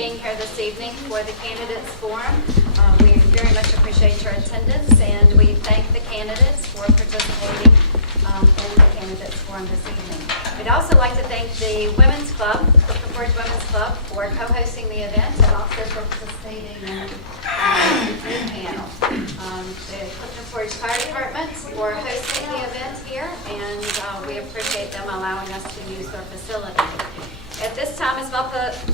being here this evening for the Candidates Forum. We very much appreciate your attendance, and we thank the candidates for participating in the Candidates Forum this evening. We'd also like to thank the Women's Club, Clifton Forge Women's Club, for co-hosting the event and also for participating in the panel. The Clifton Forge Fire Department for hosting the event here, and we appreciate them allowing us to use their facility. At this time, it's my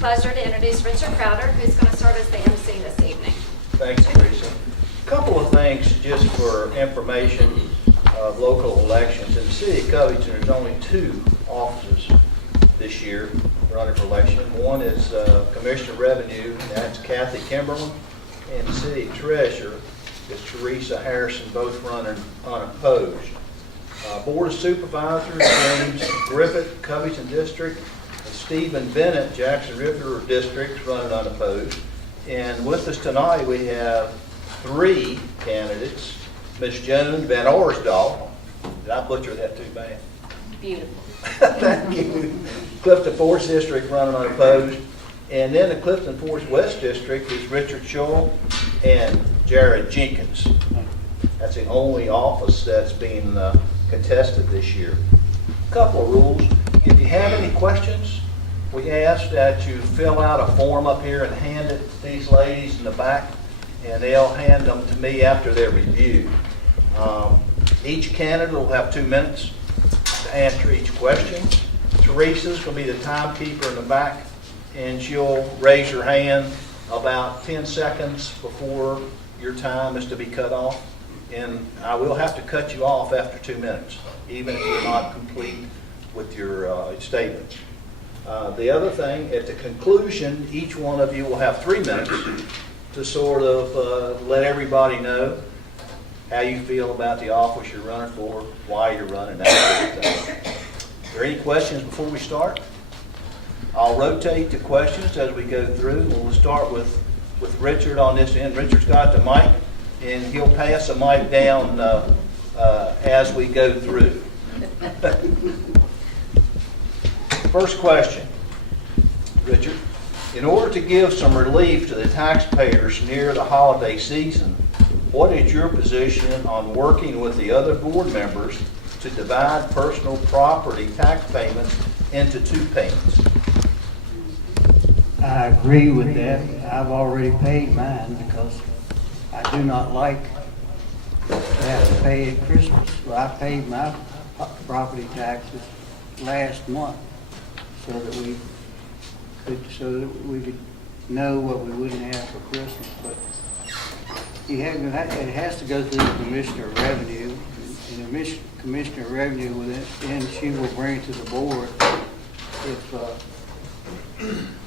pleasure to introduce Richard Crowder, who's going to serve as the MC this evening. Thanks, Teresa. A couple of things just for information of local elections. In the city of Covington, there's only 2 offices this year running for election. One is Commissioner of Revenue, and that's Kathy Kimberlin, and the city treasurer is Teresa Harrison, both running unopposed. Board of Supervisors, James Griffith, Covington District, and Stephen Bennett, Jackson River District, running unopposed. And with us tonight, we have 3 candidates. Ms. Joan Van Orsdal. Did I butcher that too bad? Beautiful. Thank you. Clifton Forge District running unopposed. And then the Clifton Forge West District is Richard Scholl and Jared Jenkins. That's the only office that's being contested this year. A couple of rules. If you have any questions, we ask that you fill out a form up here and hand it to these ladies in the back, and they'll hand them to me after they're reviewed. Each candidate will have 2 minutes to answer each question. Teresa's going to be the timekeeper in the back, and she'll raise her hand about 10 seconds before your time is to be cut off. And I will have to cut you off after 2 minutes, even if you're not complete with your statements. The other thing, at the conclusion, each one of you will have 3 minutes to sort of let everybody know how you feel about the office you're running for, why you're running, that sort of thing. Are there any questions before we start? I'll rotate the questions as we go through. We'll start with Richard on this end. Richard's got the mic, and he'll pass the mic down as we go through. First question, Richard. In order to give some relief to the taxpayers near the holiday season, what is your position on working with the other board members to divide personal property tax payments into 2 payments? I agree with that. I've already paid mine because I do not like to have to pay at Christmas. Well, I paid my property taxes last month so that we could know what we wouldn't have for Christmas. But it has to go through the Commissioner of Revenue, and the Commissioner of Revenue will then she will bring it to the board. If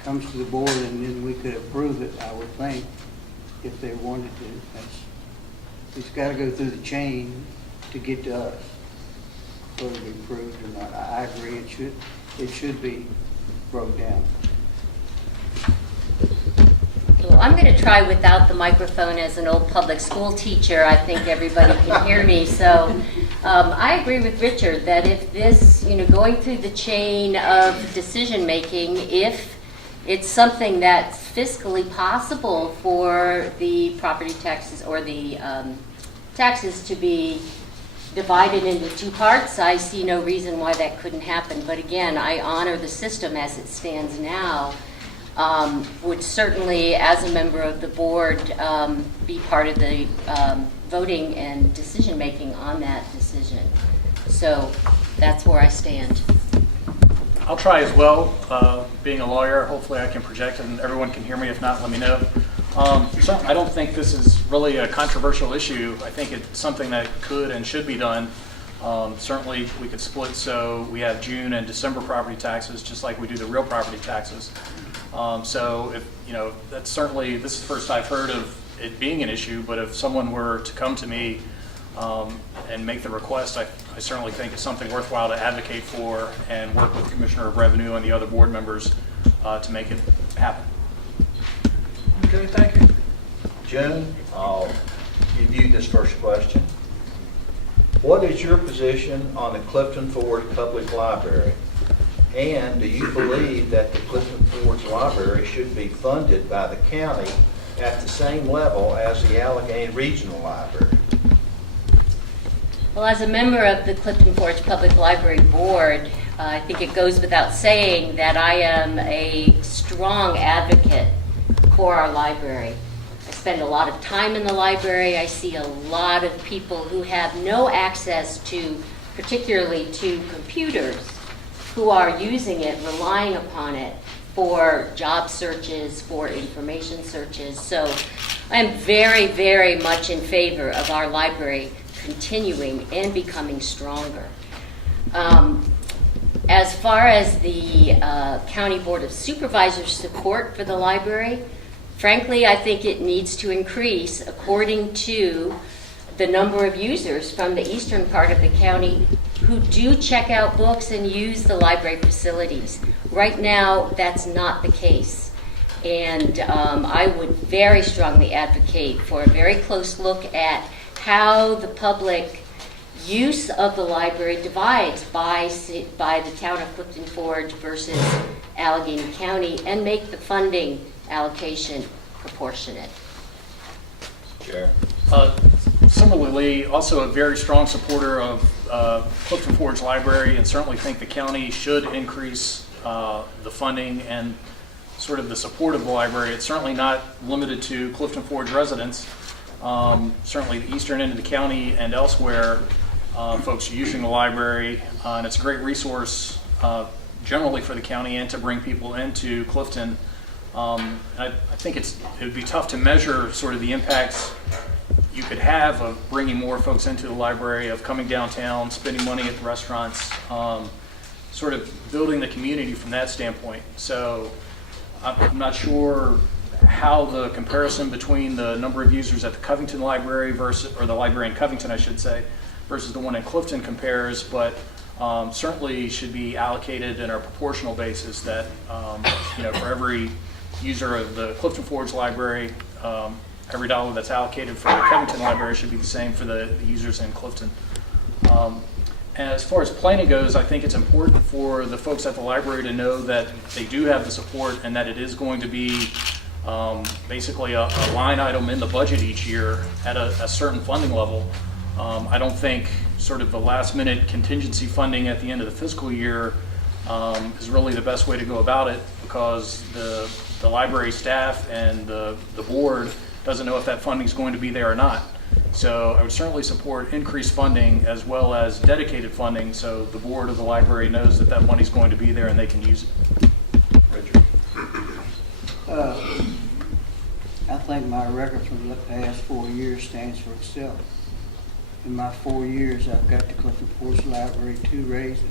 comes to the board, and then we could approve it, I would think, if they wanted to. It's got to go through the chain to get to us, whether it be approved or not. I agree. It should be broke down. Well, I'm going to try without the microphone. As an old public school teacher, I think everybody can hear me. So I agree with Richard that if this, going through the chain of decision making, if it's something that's fiscally possible for the property taxes or the taxes to be divided into 2 parts, I see no reason why that couldn't happen. But again, I honor the system as it stands now. Would certainly, as a member of the board, be part of the voting and decision making on that decision. So that's where I stand. I'll try as well. Being a lawyer, hopefully I can project and everyone can hear me. If not, let me know. So I don't think this is really a controversial issue. I think it's something that could and should be done. Certainly we could split so we have June and December property taxes just like we do the real property taxes. So if, that's certainly, this is the first I've heard of it being an issue, but if someone were to come to me and make the request, I certainly think it's something worthwhile to advocate for and work with the Commissioner of Revenue and the other board members to make it happen. Okay, thank you. Joan, I'll give you this first question. What is your position on the Clifton Forge Public Library? And do you believe that the Clifton Forge Library should be funded by the county at the same level as the Alleghany Regional Library? Well, as a member of the Clifton Forge Public Library Board, I think it goes without saying that I am a strong advocate for our library. I spend a lot of time in the library. I see a lot of people who have no access to, particularly to computers, who are using it, relying upon it for job searches, for information searches. So I'm very, very much in favor of our library continuing and becoming stronger. As far as the County Board of Supervisors' support for the library, frankly, I think it needs to increase according to the number of users from the eastern part of the county who do check out books and use the library facilities. Right now, that's not the case. And I would very strongly advocate for a very close look at how the public use of the library divides by the town of Clifton Forge versus Alleghany County, and make the funding allocation proportionate. Chair. Similarly, also a very strong supporter of Clifton Forge Library, and certainly think the county should increase the funding and sort of the support of the library. It's certainly not limited to Clifton Forge residents. Certainly the eastern end of the county and elsewhere, folks are using the library, and it's a great resource generally for the county and to bring people into Clifton. I think it would be tough to measure sort of the impacts you could have of bringing more folks into the library, of coming downtown, spending money at the restaurants, sort of building the community from that standpoint. So I'm not sure how the comparison between the number of users at the Covington Library versus, or the library in Covington, I should say, versus the one in Clifton compares, but certainly should be allocated in a proportional basis that, for every user of the Clifton Forge Library, every dollar that's allocated for the Covington Library should be the same for the users in Clifton. And as far as planning goes, I think it's important for the folks at the library to know that they do have the support and that it is going to be basically a line item in the budget each year at a certain funding level. I don't think sort of the last minute contingency funding at the end of the fiscal year is really the best way to go about it, because the library staff and the board doesn't know if that funding is going to be there or not. So I would certainly support increased funding as well as dedicated funding, so the board of the library knows that that money is going to be there and they can use it. Richard. I think my record from the past 4 years stands for itself. In my 4 years, I've got the Clifton Forge Library 2 raises.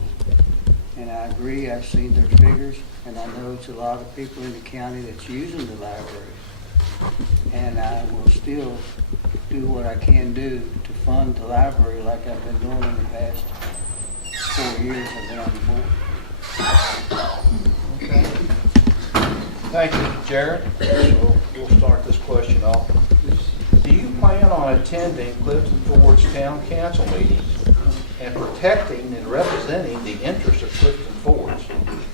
And I agree, I've seen their figures, and I know it's a lot of people in the county that's using the library. And I will still do what I can do to fund the library like I've been doing in the past 4 years I've been on the board. Okay. Thank you, Jared. So we'll start this question off. Do you plan on attending Clifton Forge Town Council meetings and protecting and representing the interests of Clifton Forge,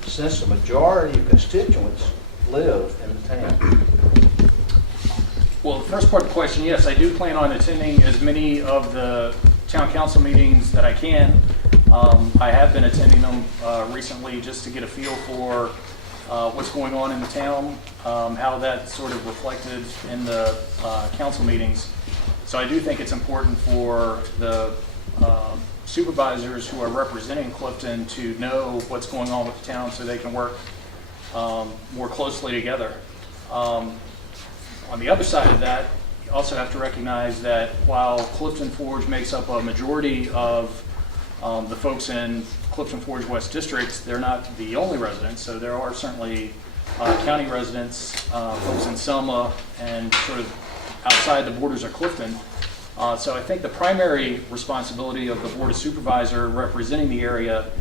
since the majority of constituents live in the town? Well, the first part of the question, yes, I do plan on attending as many of the town council meetings that I can. I have been attending them recently just to get a feel for what's going on in the town, how that's sort of reflected in the council meetings. So I do think it's important for the supervisors who are representing Clifton to know what's going on with the town so they can work more closely together. On the other side of that, you also have to recognize that while Clifton Forge makes up a majority of the folks in Clifton Forge West District, they're not the only residents. So there are certainly county residents, folks in Selma, and sort of outside the borders of Clifton. So I think the primary responsibility of the Board of Supervisor representing the area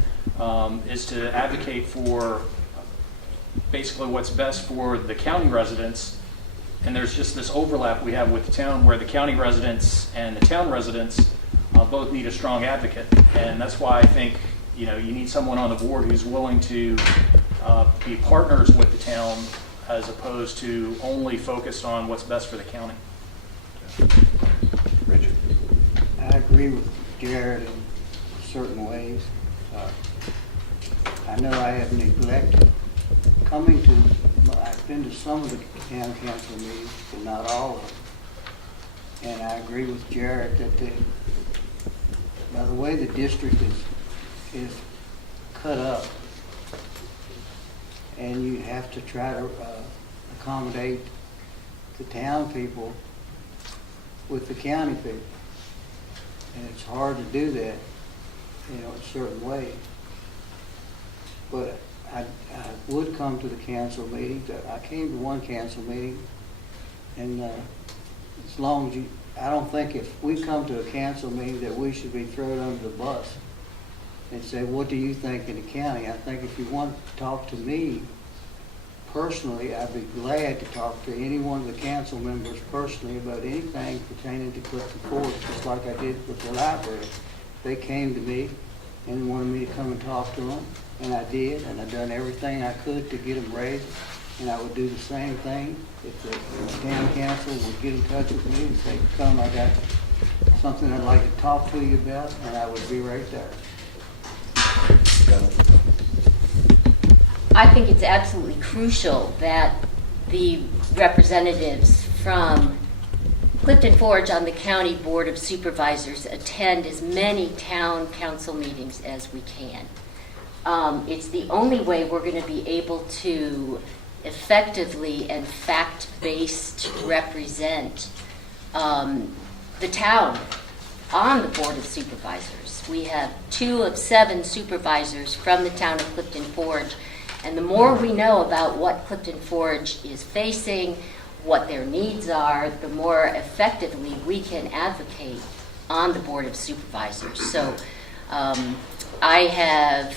is to advocate for basically what's best for the county residents. And there's just this overlap we have with the town where the county residents and the town residents both need a strong advocate. And that's why I think you need someone on the board who's willing to be partners with the town as opposed to only focused on what's best for the county. Richard? I agree with Jared in certain ways. I know I have neglected coming to, I've been to some of the town council meetings, but not all of them. And I agree with Jared that by the way the district is cut up, and you have to try to accommodate the town people with the county people. And it's hard to do that, a certain way. But I would come to the council meeting. I came to one council meeting, and as long as I don't think if we come to a council meeting that we should be thrown under the bus and say, what do you think in the county? I think if you want to talk to me personally, I'd be glad to talk to any one of the council members personally about anything pertaining to Clifton Forge, just like I did with the library. They came to me and wanted me to come and talk to them, and I did, and I've done everything I could to get them raised, and I would do the same thing if the town council would get in touch with me and say, come, I got something I'd like to talk to you about, and I would be right there. I think it's absolutely crucial that the representatives from Clifton Forge on the County Board of Supervisors attend as many town council meetings as we can. It's the only way we're going to be able to effectively and fact-based represent the town on the Board of Supervisors. We have 2 of 7 supervisors from the town of Clifton Forge, and the more we know about what Clifton Forge is facing, what their needs are, the more effectively we can advocate on the Board of Supervisors. So I have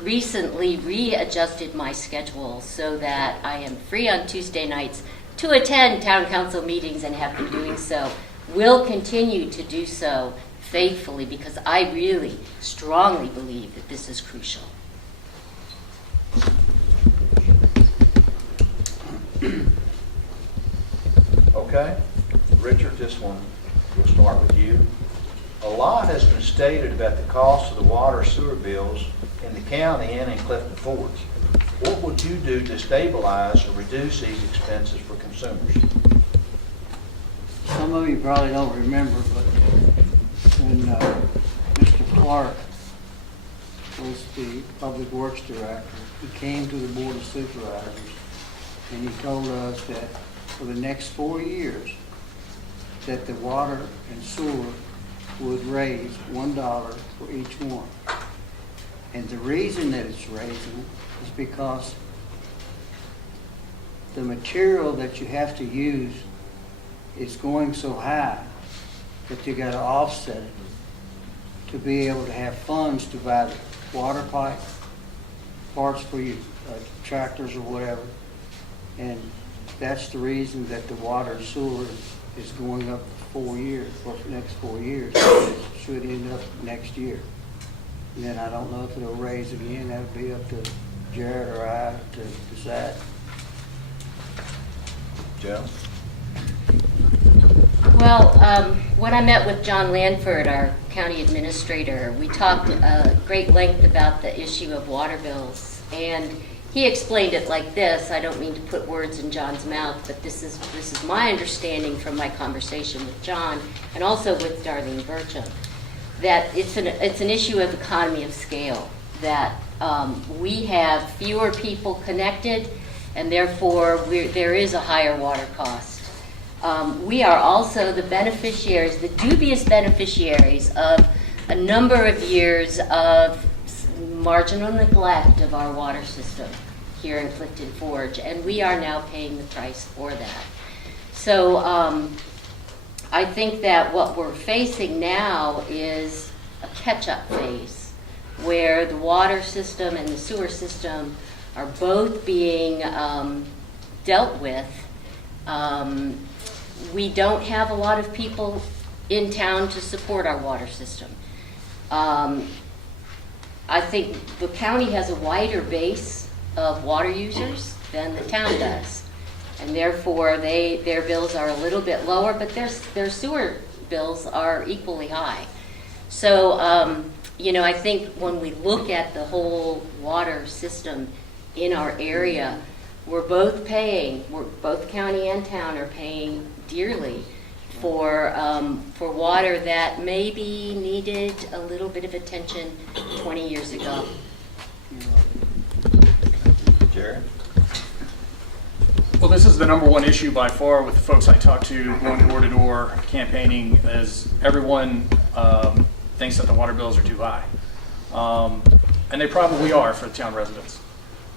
recently readjusted my schedule so that I am free on Tuesday nights to attend town council meetings, and have been doing so. Will continue to do so faithfully because I really strongly believe that this is crucial. Okay, Richard, this one, we'll start with you. A lot has been stated about the cost of the water sewer bills in the county and in Clifton Forge. What would you do to stabilize or reduce these expenses for consumers? Some of you probably don't remember, but when Mr. Clark was the Public Works Director, he came to the Board of Supervisors and he told us that for the next 4 years that the water and sewer would raise $1 for each one. And the reason that it's raising is because the material that you have to use is going so high that you got to offset it to be able to have funds to buy the water pipe, parts for your tractors or whatever. And that's the reason that the water and sewer is going up for 4 years, for the next 4 years. It should end up next year. And then I don't know if it'll raise again. That would be up to Jared or I to decide. Joe? Well, when I met with John Lanford, our county administrator, we talked at great length about the issue of water bills. And he explained it like this. I don't mean to put words in John's mouth, but this is my understanding from my conversation with John and also with Darlene Burcham, that it's an issue of economy of scale, that we have fewer people connected, and therefore there is a higher water cost. We are also the beneficiaries, the dubious beneficiaries of a number of years of marginal neglect of our water system here in Clifton Forge, and we are now paying the price for that. So I think that what we're facing now is a catch-up phase where the water system and the sewer system are both being dealt with. We don't have a lot of people in town to support our water system. I think the county has a wider base of water users than the town does. And therefore, their bills are a little bit lower, but their sewer bills are equally high. So, you know, I think when we look at the whole water system in our area, we're both county and town are paying dearly for water that maybe needed a little bit of attention 20 years ago. Jared? Well, this is the number one issue by far with the folks I talk to going door to door campaigning, is everyone thinks that the water bills are too high. And they probably are for the town residents.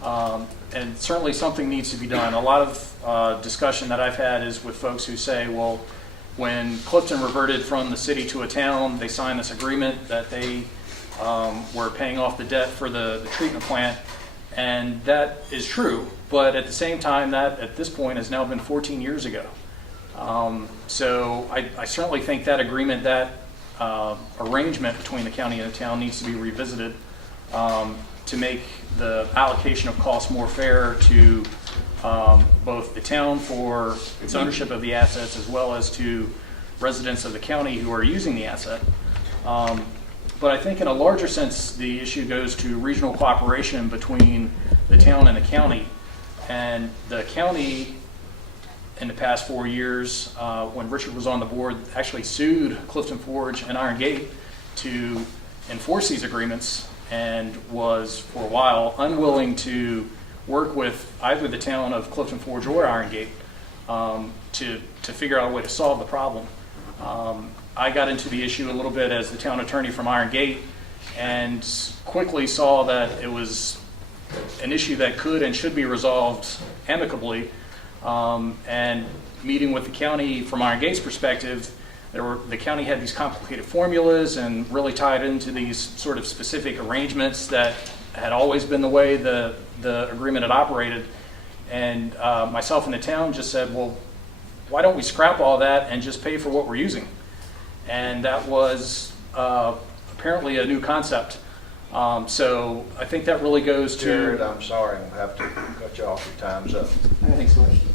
And certainly something needs to be done. A lot of discussion that I've had is with folks who say, well, when Clifton reverted from the city to a town, they signed this agreement that they were paying off the debt for the treatment plant. And that is true, but at the same time, that at this point has now been 14 years ago. So I certainly think that agreement, that arrangement between the county and the town needs to be revisited to make the allocation of costs more fair to both the town for its ownership of the assets as well as to residents of the county who are using the asset. But I think in a larger sense, the issue goes to regional cooperation between the town and the county. And the county, in the past 4 years, when Richard was on the board, actually sued Clifton Forge and Iron Gate to enforce these agreements, and was, for a while, unwilling to work with either the town of Clifton Forge or Iron Gate to figure out a way to solve the problem. I got into the issue a little bit as the town attorney from Iron Gate, and quickly saw that it was an issue that could and should be resolved amicably. And meeting with the county from Iron Gate's perspective, the county had these complicated formulas and really tied into these sort of specific arrangements that had always been the way the agreement had operated. And myself and the town just said, well, why don't we scrap all that and just pay for what we're using? And that was apparently a new concept. So I think that really goes to... Jared, I'm sorry, I'll have to cut you off. Your time's up. Thanks, question.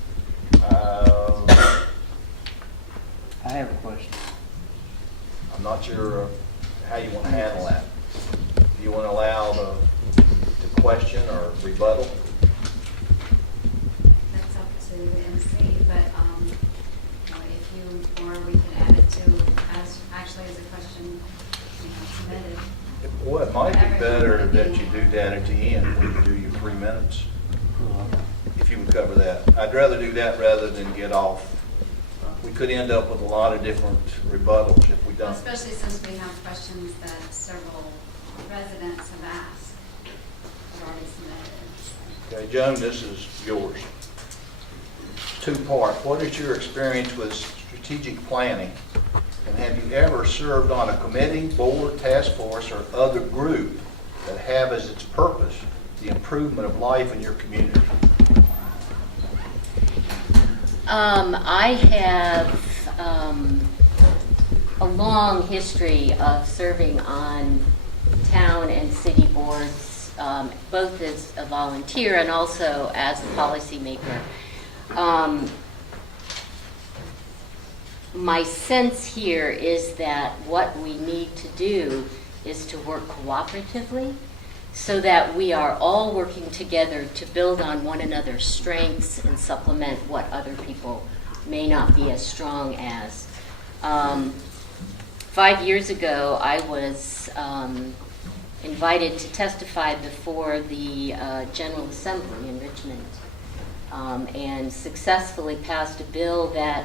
I have a question. I'm not sure how you want to handle that. Do you want to allow the question or rebuttal? That's up to the MC, but if you, or we can add it to, as a question submitted. Well, it might be better that you do that at the end when you do your 3 minutes, if you would cover that. I'd rather do that rather than get off. We could end up with a lot of different rebuttals if we don't. Especially since we have questions that several residents have asked, have already submitted. Okay, Joan, this is yours. Two-part. What is your experience with strategic planning? And have you ever served on a committee, board, task force, or other group that have as its purpose the improvement of life in your community? I have a long history of serving on town and city boards, both as a volunteer and also as a policymaker. My sense here is that what we need to do is to work cooperatively so that we are all working together to build on one another's strengths and supplement what other people may not be as strong as. 5 years ago, I was invited to testify before the General Assembly in Richmond and successfully passed a bill that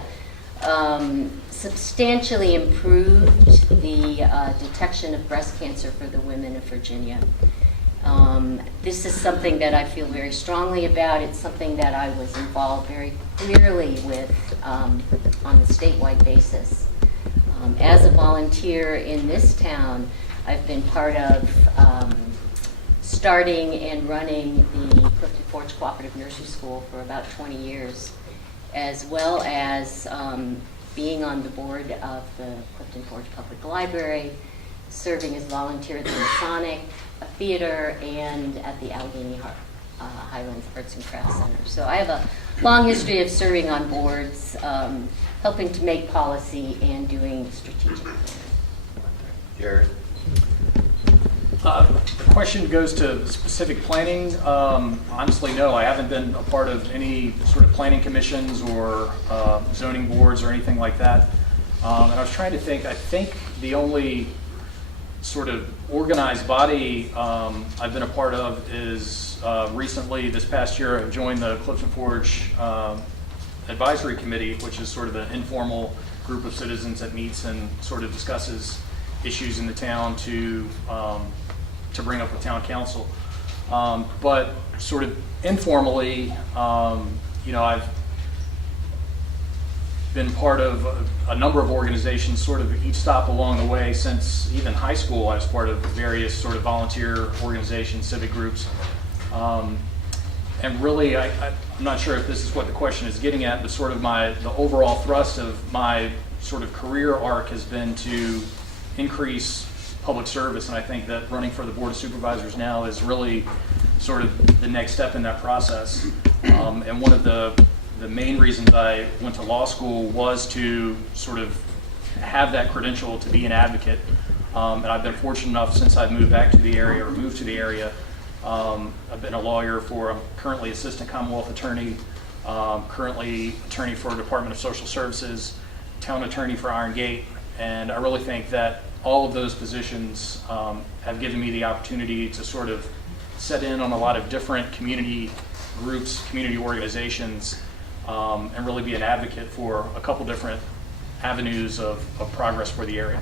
substantially improved the detection of breast cancer for the women of Virginia. This is something that I feel very strongly about. It's something that I was involved very clearly with on a statewide basis. As a volunteer in this town, I've been part of starting and running the Clifton Forge Cooperative Nursery School for about 20 years, as well as being on the board of the Clifton Forge Public Library, serving as volunteer at the Masonic, a theater, and at the Alleghany Highlands Arts and Crafts Center. So I have a long history of serving on boards, helping to make policy and doing strategic planning. Jared? The question goes to specific planning. Honestly, no, I haven't been a part of any sort of planning commissions or zoning boards or anything like that. And I was trying to think, I think the only sort of organized body I've been a part of is recently, this past year, I joined the Clifton Forge Advisory Committee, which is sort of an informal group of citizens that meets and sort of discusses issues in the town to bring up with town council. But sort of informally, I've been part of a number of organizations, sort of each stop along the way. Since even high school, I was part of various sort of volunteer organizations, civic groups. And really, I'm not sure if this is what the question is getting at, but sort of the overall thrust of my sort of career arc has been to increase public service, and I think that running for the Board of Supervisors now is really sort of the next step in that process. And one of the main reasons I went to law school was to sort of have that credential to be an advocate. And I've been fortunate enough since I've moved back to the area, or moved to the area. I've been a lawyer I'm currently assistant Commonwealth attorney, currently attorney for Department of Social Services, town attorney for Iron Gate, and I really think that all of those positions have given me the opportunity to sort of set in on a lot of different community groups, community organizations, and really be an advocate for a couple different avenues of progress for the area.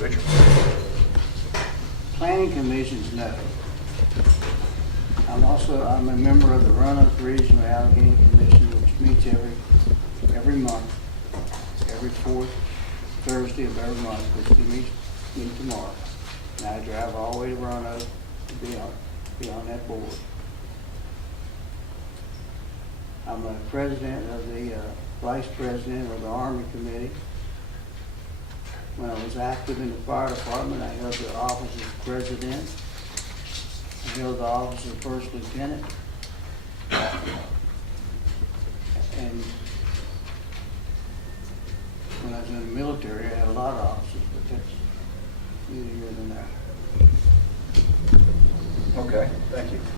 Richard? Planning commissions, no. I'm a member of the Roanoke Regional Alleghany Commission, which meets every month, every fourth Thursday of every month, which we meet tomorrow. And I drive all the way to Roanoke to be on that board. I'm a president of the vice president of the Army Committee. When I was active in the fire department, I held the office of president. I held the office of first lieutenant. And when I was in the military, I had a lot of offices, but that's neither here nor there. Okay, thank you.